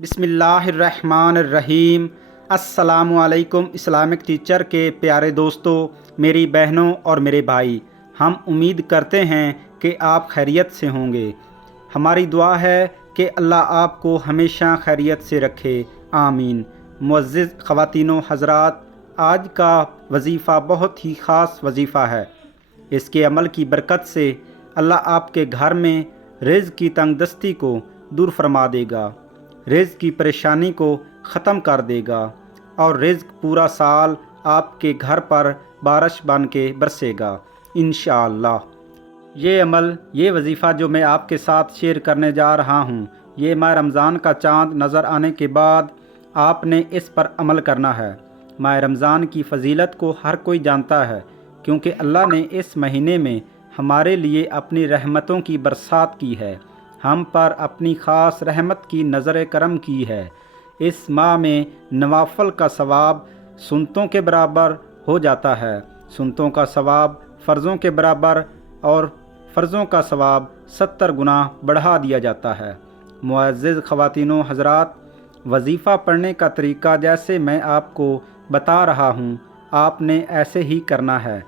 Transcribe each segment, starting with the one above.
बिस्मिल्लाहिर्रहमानिर्रहीम। अस्सलामु अलैकुम इस्लामिक टीचर के प्यारे दोस्तों, मेरी बहनों और मेरे भाई, हम उम्मीद करते हैं कि आप खैरियत से होंगे। हमारी दुआ है कि अल्लाह आपको हमेशा खैरियत से रखे, आमीन। मुअज़्ज़िज़ ख़वातीनो हज़रात, आज का वजीफ़ा बहुत ही ख़ास वजीफ़ा है। इसके अमल की बरकत से अल्लाह आपके घर में रिज़्क़ की तंगदस्ती को दूर फरमा देगा, रिज़्क़ की परेशानी को ख़त्म कर देगा और रिज़्क़ पूरा साल आपके घर पर बारिश बन के बरसेगा इंशाअल्लाह। ये अमल, ये वजीफ़ा जो मैं आपके साथ शेयर करने जा रहा हूँ, ये माह रमज़ान का चाँद नज़र आने के बाद आपने इस पर अमल करना है। माह रमज़ान की फ़जीलत को हर कोई जानता है, क्योंकि अल्लाह ने इस महीने में हमारे लिए अपनी रहमतों की बरसात की है, हम पर अपनी ख़ास रहमत की नज़र करम की है। इस माह में नवाफ़ल का सवाब सुन्नतों के बराबर हो जाता है, सुन्नतों का सवाब फ़र्ज़ों के बराबर और फ़र्ज़ों का सवाब 70 गुना बढ़ा दिया जाता है। मुअज़्ज़िज़ ख़वातीनो हज़रात, वजीफ़ा पढ़ने का तरीका जैसे मैं आपको बता रहा हूँ, आपने ऐसे ही करना है।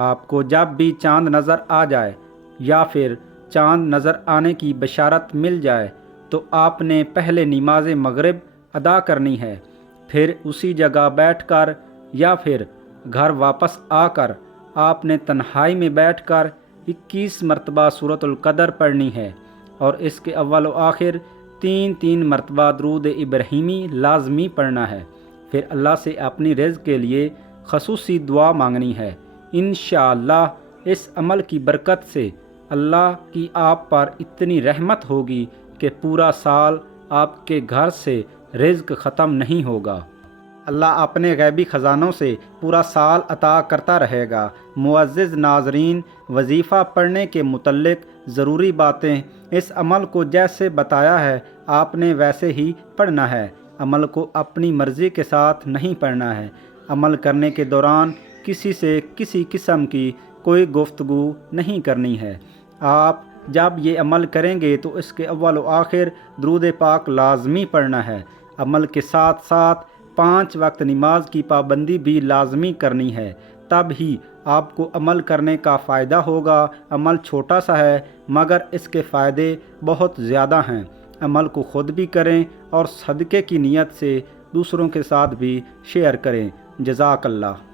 आपको जब भी चाँद नज़र आ जाए या फिर चाँद नज़र आने की बशारत मिल जाए तो आपने पहले नमाज मगरिब अदा करनी है, फिर उसी जगह बैठकर या फिर घर वापस आकर आपने तन्हाई में बैठकर 21 मरतबा सूरतुल क़दर पढ़नी है और इसके अव्वल व आखिर 3 मरतबा दरूद इब्राहीमी लाजमी पढ़ना है। फिर अल्लाह से अपनी रिज़्क़ के लिए ख़ुसूसी दुआ मांगनी है। इंशाअल्लाह इस अमल की बरकत से अल्लाह की आप पर इतनी रहमत होगी कि पूरा साल आपके घर से रिज़्क़ ख़त्म नहीं होगा। अल्लाह अपने गैबी ख़जानों से पूरा साल अता करता रहेगा। मुअज़्ज़िज़ नाज़रीन, वजीफ़ा पढ़ने के मुतल्लिक़ ज़रूरी बातें, इस अमल को जैसे बताया है आपने वैसे ही पढ़ना है। अमल को अपनी मर्ज़ी के साथ नहीं पढ़ना है। अमल करने के दौरान किसी से किसी किस्म की कोई गुफ्तगू नहीं करनी है। आप जब ये अमल करेंगे तो इसके अव्वल व आखिर दरूद पाक लाजमी पढ़ना है। अमल के साथ साथ 5 वक्त नमाज की पाबंदी भी लाजमी करनी है, तब ही आपको अमल करने का फ़ायदा होगा। अमल छोटा सा है मगर इसके फ़ायदे बहुत ज़्यादा हैं। अमल को ख़ुद भी करें और सदक़े की नीयत से दूसरों के साथ भी शेयर करें। जज़ाकल्लाह।